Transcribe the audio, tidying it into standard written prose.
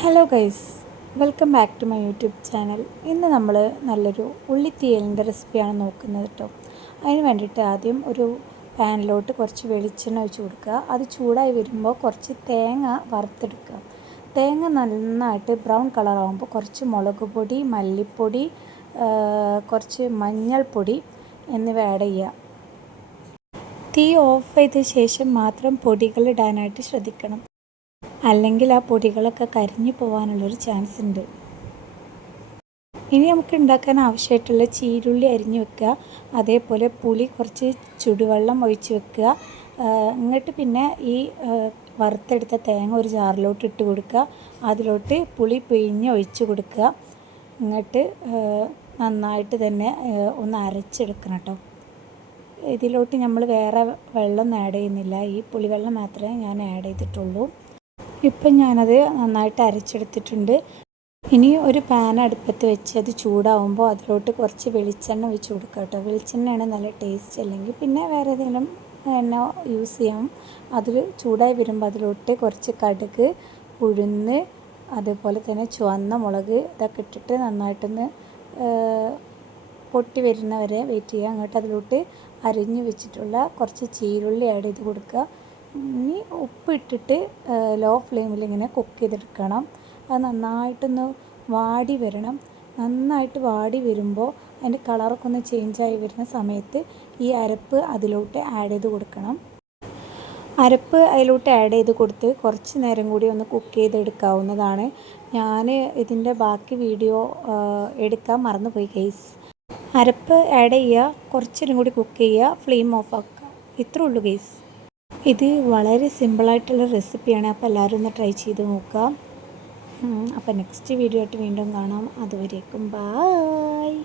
Hello guys, welcome back to my YouTube channel. ഇന്ന് നമ്മൾ നല്ലൊരു ഉള്ളിത്തീയലിൻ്റെ റെസിപ്പിയാണ് നോക്കുന്നത് കേട്ടോ. അതിന് വേണ്ടിയിട്ട് ആദ്യം ഒരു പാനിലോട്ട് കുറച്ച് വെളിച്ചെണ്ണ ഒഴിച്ച് കൊടുക്കുക. അത് ചൂടായി വരുമ്പോൾ കുറച്ച് തേങ്ങ വറുത്തെടുക്കുക. തേങ്ങ നന്നായിട്ട് ബ്രൗൺ കളറാകുമ്പോൾ കുറച്ച് മുളക് പൊടി, മല്ലിപ്പൊടി, കുറച്ച് മഞ്ഞൾപ്പൊടി എന്നിവ ആഡ് ചെയ്യുക. തീ ഓഫ് ചെയ്ത ശേഷം മാത്രം പൊടികൾ ഇടാനായിട്ട് ശ്രദ്ധിക്കണം, അല്ലെങ്കിൽ ആ പൊടികളൊക്കെ കരിഞ്ഞു പോകാനുള്ളൊരു ചാൻസ് ഉണ്ട്. ഇനി നമുക്ക് ഉണ്ടാക്കാൻ ആവശ്യമായിട്ടുള്ള ചീരുള്ളി അരിഞ്ഞു വെക്കുക. അതേപോലെ പുളി കുറച്ച് ചുടുവെള്ളം ഒഴിച്ച് വെക്കുക. എന്നിട്ട് പിന്നെ ഈ വറുത്തെടുത്ത തേങ്ങ ഒരു ജാറിലോട്ട് ഇട്ട് കൊടുക്കുക. അതിലോട്ട് പുളി പിഴിഞ്ഞ് ഒഴിച്ച് കൊടുക്കുക. എന്നിട്ട് നന്നായിട്ട് തന്നെ ഒന്ന് അരച്ചെടുക്കണം കേട്ടോ. ഇതിലോട്ട് നമ്മൾ വേറെ വെള്ളം ആഡ് ചെയ്യുന്നില്ല, ഈ പുളിവെള്ളം മാത്രമേ ഞാൻ ആഡ് ചെയ്തിട്ടുള്ളൂ. ഇപ്പം ഞാനത് നന്നായിട്ട് അരച്ചെടുത്തിട്ടുണ്ട്. ഇനി ഒരു പാൻ അടുപ്പത്ത് വെച്ച് അത് ചൂടാവുമ്പോൾ അതിലോട്ട് കുറച്ച് വെളിച്ചെണ്ണ ഒഴിച്ച് കൊടുക്കുക കേട്ടോ. വെളിച്ചെണ്ണയാണ് നല്ല ടേസ്റ്റ്, അല്ലെങ്കിൽ പിന്നെ വേറെ ഏതെങ്കിലും എണ്ണ യൂസ് ചെയ്യാം. അതിൽ ചൂടായി വരുമ്പോൾ അതിലോട്ട് കുറച്ച് കടുക്, ഉഴുന്ന്, അതുപോലെ തന്നെ ചുവന്ന മുളക് ഇതൊക്കെ ഇട്ടിട്ട് നന്നായിട്ടൊന്ന് പൊട്ടി വരുന്നവരെ വെയിറ്റ് ചെയ്യുക. അങ്ങോട്ട് അതിലോട്ട് അരിഞ്ഞ് വെച്ചിട്ടുള്ള കുറച്ച് ചീരുള്ളി ആഡ് ചെയ്ത് കൊടുക്കുക. ഇനി ഉപ്പിട്ടിട്ട് ലോ ഫ്ലെയിമിൽ ഇങ്ങനെ കുക്ക് ചെയ്തെടുക്കണം. അത് നന്നായിട്ടൊന്ന് വാടി വരണം. നന്നായിട്ട് വാടി വരുമ്പോൾ അതിൻ്റെ കളറൊക്കെ ഒന്ന് ചേഞ്ചായി വരുന്ന സമയത്ത് ഈ അരപ്പ് അതിലോട്ട് ആഡ് ചെയ്ത് കൊടുക്കണം. അരപ്പ് അതിലോട്ട് ആഡ് ചെയ്ത് കൊടുത്ത് കുറച്ച് നേരം കൂടി ഒന്ന് കുക്ക് ചെയ്തെടുക്കാവുന്നതാണ്. ഞാൻ ഇതിൻ്റെ ബാക്കി വീഡിയോ എടുക്കാൻ മറന്നുപോയി ഗൈസ്. അരപ്പ് ആഡ് ചെയ്യുക, കുറച്ചേരം കൂടി കുക്ക് ചെയ്യുക, ഫ്ലെയിം ഓഫ് ആക്കുക. ഇത്രേ ഉള്ളൂ ഗൈസ്. ഇത് വളരെ സിമ്പിളായിട്ടുള്ള റെസിപ്പിയാണ്. അപ്പോൾ എല്ലാവരും ഒന്ന് ട്രൈ ചെയ്ത് നോക്കുക. അപ്പോൾ നെക്സ്റ്റ് വീഡിയോ ആയിട്ട് വീണ്ടും കാണാം. അതുവരേക്കും ബായ്.